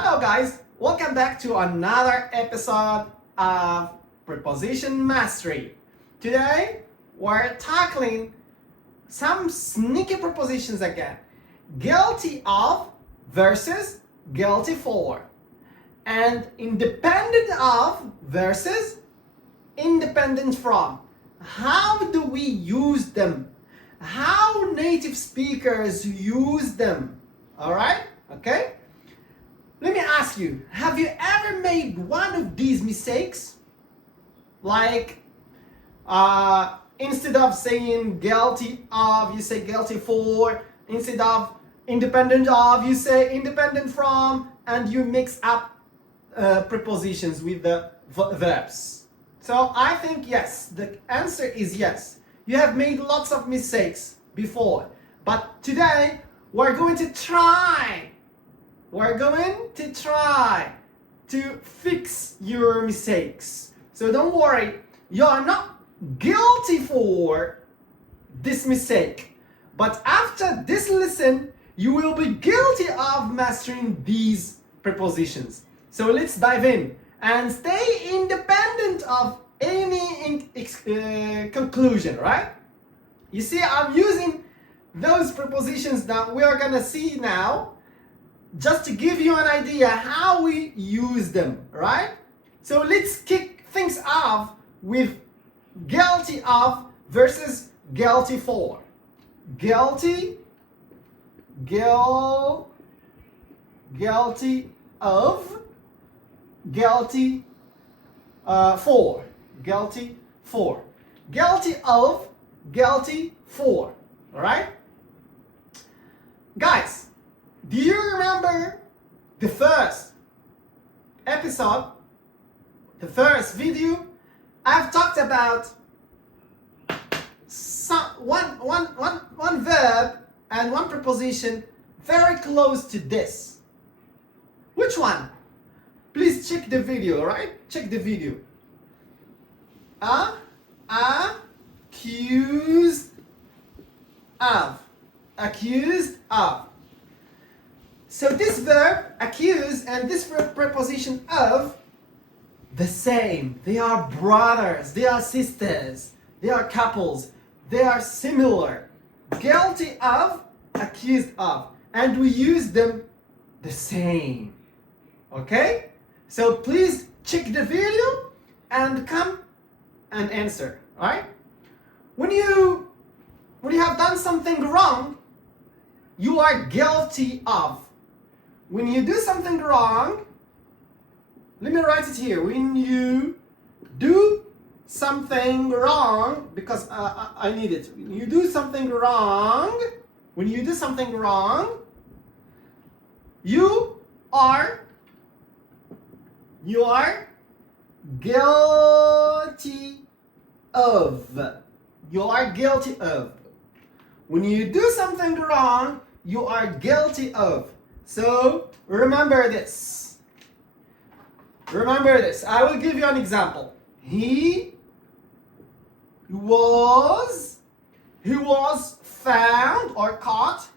Hello guys, welcome back to another episode of Preposition Mastery. Today we're tackling some sneaky prepositions again. Guilty of versus guilty for. And independent of versus independent from. How do we use them? How native speakers use them? Alright? Okay? Let me ask you, have you ever made one of these mistakes? Like, instead of saying guilty of, you say guilty for. Instead of independent of, you say independent from. And you mix up prepositions with the verbs. So I think yes, the answer is yes. You have made lots of mistakes before. But today, we're going to try to fix your mistakes. So don't worry, you're not guilty for this mistake. But after this lesson, you will be guilty of mastering these prepositions. So let's dive in and stay independent of any conclusion, right? You see, I'm using those prepositions that we are gonna see now just to give you an idea how we use them, right? So let's kick things off with guilty of versus guilty for. Guilty of, guilty for. Guilty for. Guilty of, guilty for. All right? Guys, do you remember the first episode, the first video? I've talked about one verb and one preposition very close to this. Which one? Please check the video, right? Check the video. Accused of. Accused of. So this verb, accuse, and this preposition of, the same. They are brothers, they are sisters, they are couples, they are similar. Guilty of, accused of. And we use them the same. Okay? So please check the video and come and answer. Alright? When you have done something wrong, you are guilty of. When you do something wrong, let me write it here. When you do something wrong, because I need it. When you do something wrong, you are guilty of. You are guilty of. When you do something wrong, you are guilty of. So remember this. Remember this. I will give you an example. He was found or caught.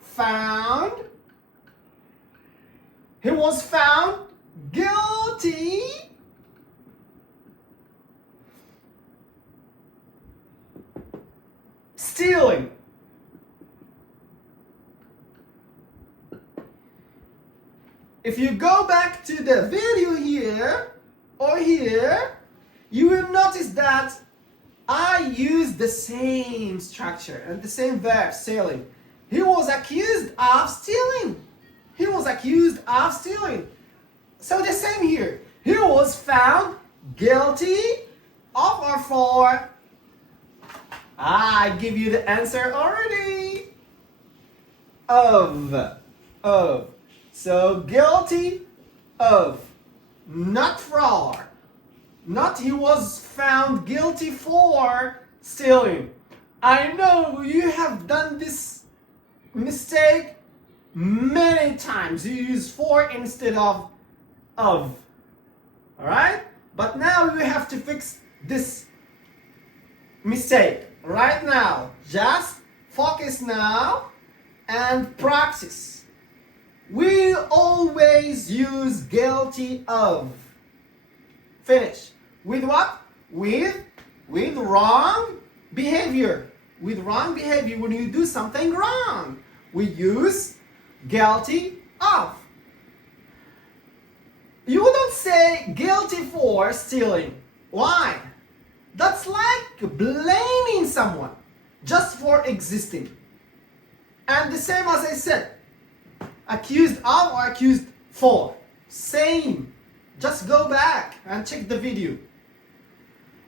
Found. He was found guilty stealing. If you go back to the video here or here, you will notice that I use the same structure and the same verb, stealing. He was accused of stealing. He was accused of stealing. So the same here. He was found guilty of or for. I give you the answer already. Of. So guilty of, not for. Not he was found guilty for stealing. I know you have done this mistake many times. You use for instead of. Alright? But now we have to fix this mistake right now. Just focus now and practice. We always always use guilty of. Finish. With what? With wrong behavior. With wrong behavior, when you do something wrong, we use guilty of. You don't say guilty for stealing. Why? That's like blaming someone just for existing. And the same as I said, accused of or accused for. Same. Just go back and check the video.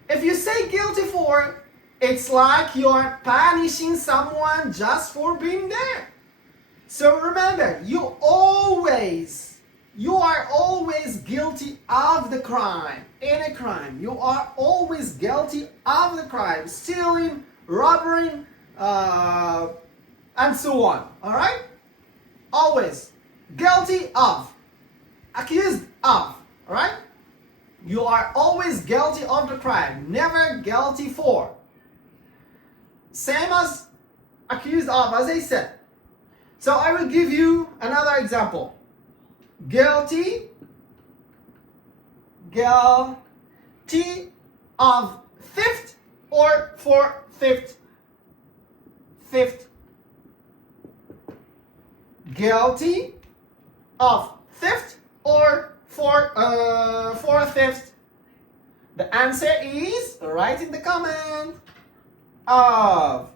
If you say guilty for, it's like you're punishing someone just for being there. So remember, you are always guilty of the crime. Any crime, you are always guilty of the crime. Stealing, robbery, and so on. Alright? Always guilty of. Accused of. Alright? You are always guilty of the crime. Never guilty for. Same as accused of, as I said. So I will give you another example. Guilty of theft or for theft. Guilty of theft or for theft. The answer is, write in the comment. Of.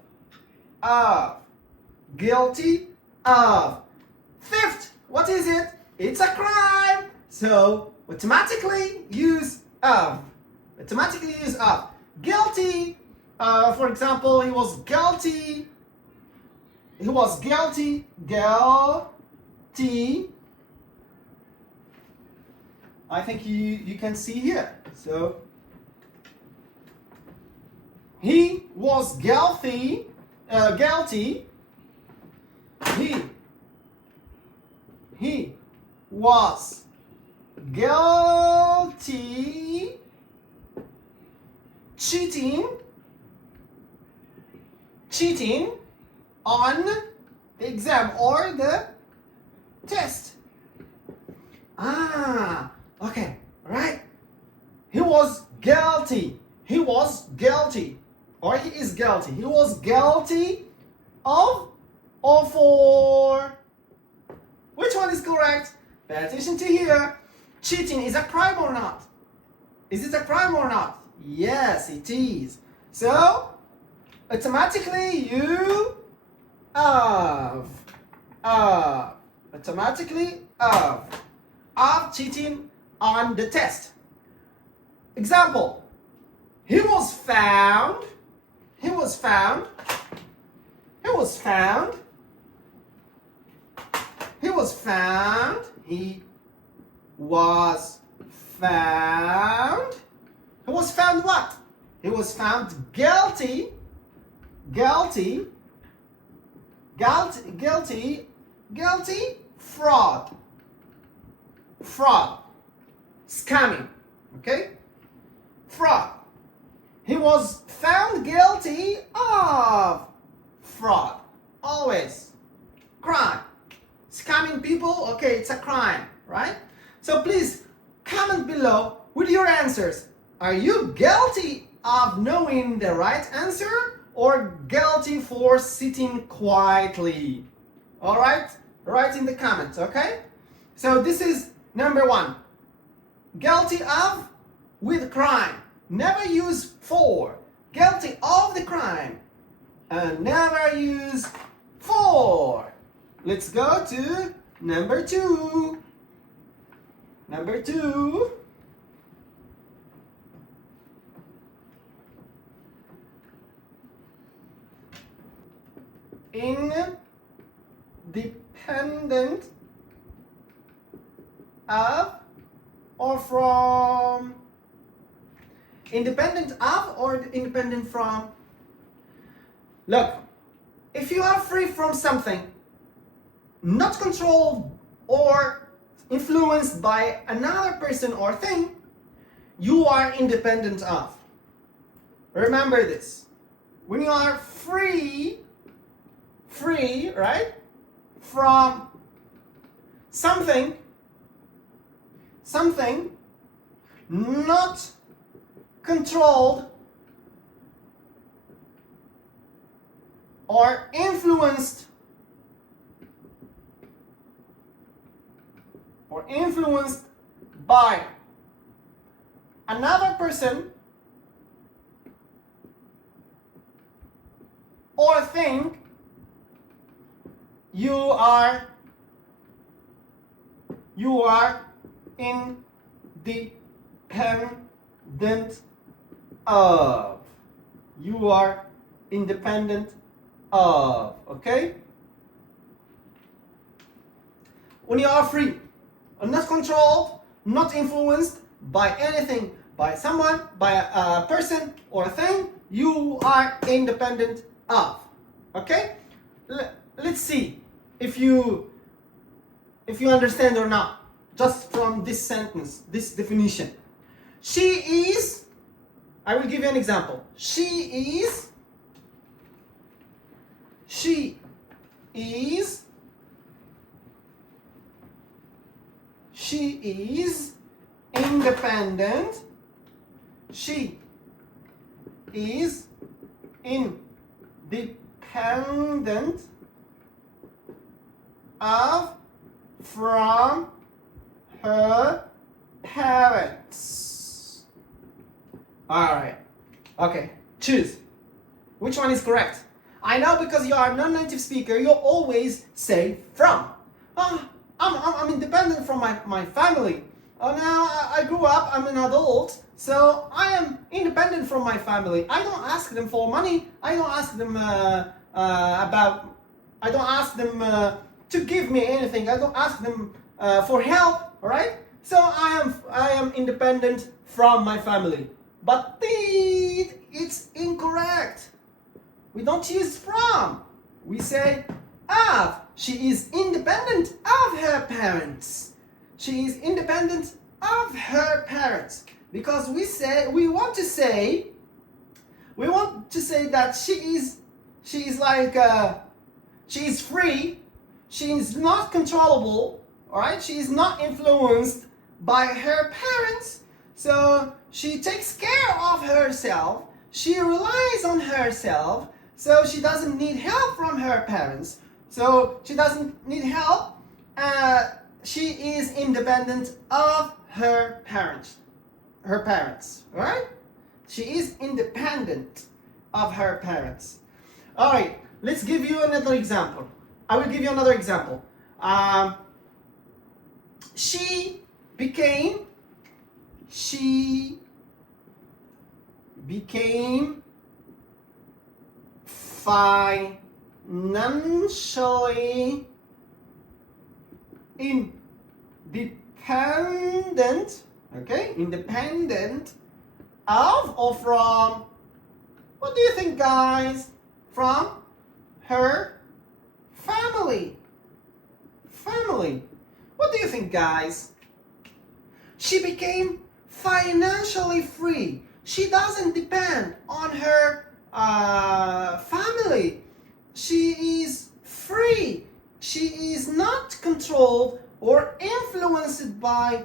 Guilty of theft. What is it? It's a crime. So automatically use of. Automatically use of. Guilty. For example, he was guilty. Guilty. I think you can see here. So he was guilty. He was guilty cheating on the exam or the test. Okay, right? He was guilty. Or he is guilty. He was guilty of or for. Which one is correct? Pay attention to here. Cheating is a crime or not? Is it a crime or not? Yes, it is. So, automatically you automatically of cheating on the test. Example. He was found. He was found what? He was found guilty fraud, scamming, okay? Fraud. He was found guilty of fraud. Always. Crime. Scamming people, okay, it's a crime, right? So please comment below with your answers. Are you guilty of knowing the right answer or guilty for sitting quietly? All right? Write in the comments, okay? So this is number 1. Guilty of with crime. Never use for. Guilty of the crime. And never use for. Let's go to number 2. Number 2. Independent of or from. Independent of or independent from. Look, if you are free from something, not controlled or influenced by another person or thing, you are independent of. Remember this. When you are free, right, from something something not controlled or influenced by another person or thing, you are independent of. You are independent of. Okay? When you are free, not controlled, not influenced by anything, by someone, by a person or a thing, you are independent of. Okay? Let's see if you understand or not, just from this sentence, this definition. She is, I will give you an example. She is independent. She is independent of from her parents. Alright. Okay. Choose. Which one is correct? I know because you are a non-native speaker, you always say from. Oh, I'm independent from my family. Oh, now I grew up, I'm an adult, so I am independent from my family. I don't ask them for money. I don't ask them to give me anything. I don't ask them for help. All right. So I am independent from my family. But it's incorrect. We don't use from. We say of. She is independent of her parents. She is independent of her parents. Because we want to say that she is free. She is not controllable. All right. She is not influenced by her parents. So she takes care of herself. She relies on herself. So she doesn't need help from her parents. So she doesn't need help. She is independent of her parents. Right? She is independent of her parents. All right. Let's give you another example. I will give you another example. She became financially independent, okay? Independent of or from, what do you think, guys? From her family. What do you think, guys? She became financially free. She doesn't depend on her family. She is free. She is not controlled or influenced by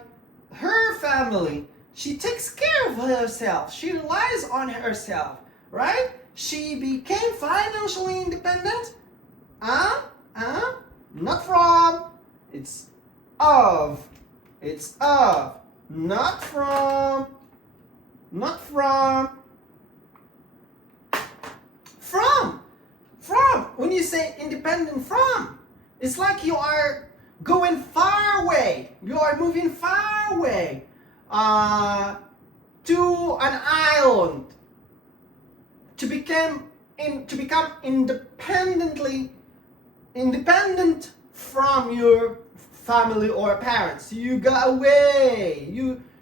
her family. She takes care of herself. She relies on herself, right? She became financially independent. Not from. It's of. It's of. Not from. Not from. From. When you say independent from, it's like you are going far away. You are moving far away to an island to become independent from your family or parents. You go away.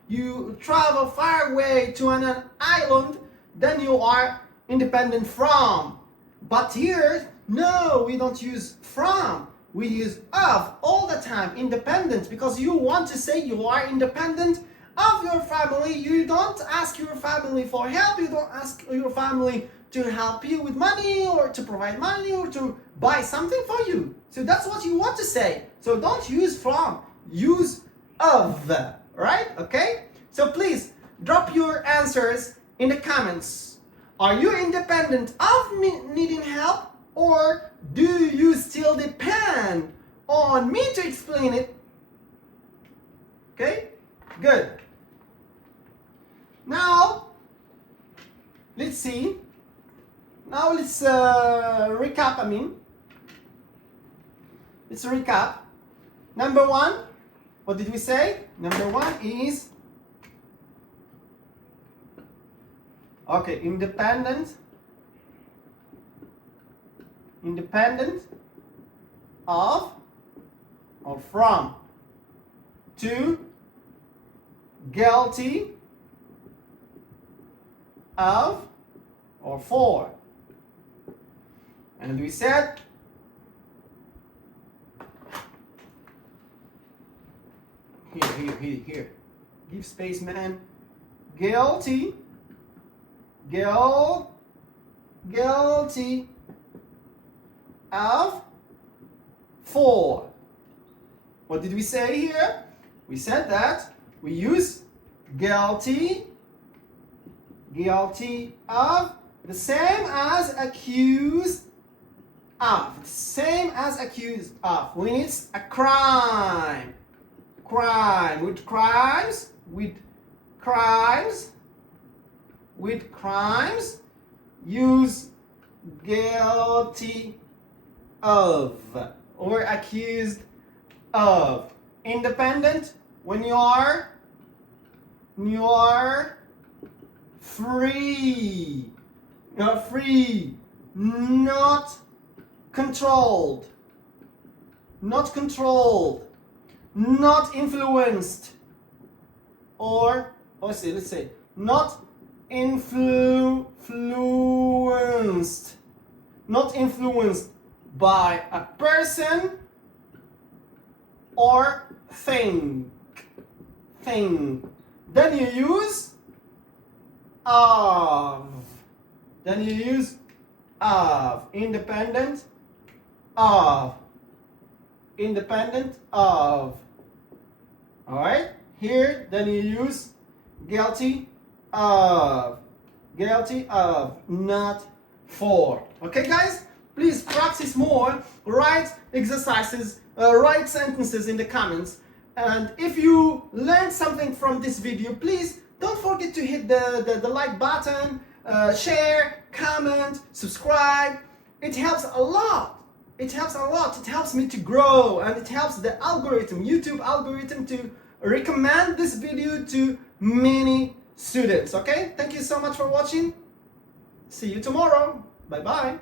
You travel far away to an island, then you are independent from. But here, no, we don't use from. We use of all the time, independent, because you want to say you are independent of your family. You don't ask your family for help. You don't ask your family to help you with money or to provide money or to buy something for you. So that's what you want to say. So don't use from, use of. Right? Okay? So please drop your answers in the comments. Are you independent of needing help, or do you still depend on me to explain it? Okay? Good. Now, let's see. Now let's recap, Let's recap. Number one, what did we say? Number one is, okay, independent of or from. Two, guilty of or for. And we said here. Give space, man. Guilty of for. What did we say here? We said that we use guilty of, the same as accused of. Same as accused of. When it's a crime. With crimes, use guilty of or accused of. Independent, when you are free. You're free, not controlled, not influenced, or let's say not influenced by a person or thing. Then you use of. Independent of. All right, here then you use guilty of, not for. Okay, guys, please practice more, write exercises, write sentences in the comments. And if you learned something from this video, please don't forget to hit the like button, share, comment, subscribe. It helps a lot. It helps me to grow, and it helps the algorithm, YouTube algorithm, to recommend this video to many students. Okay? Thank you so much for watching. See you tomorrow. Bye-bye.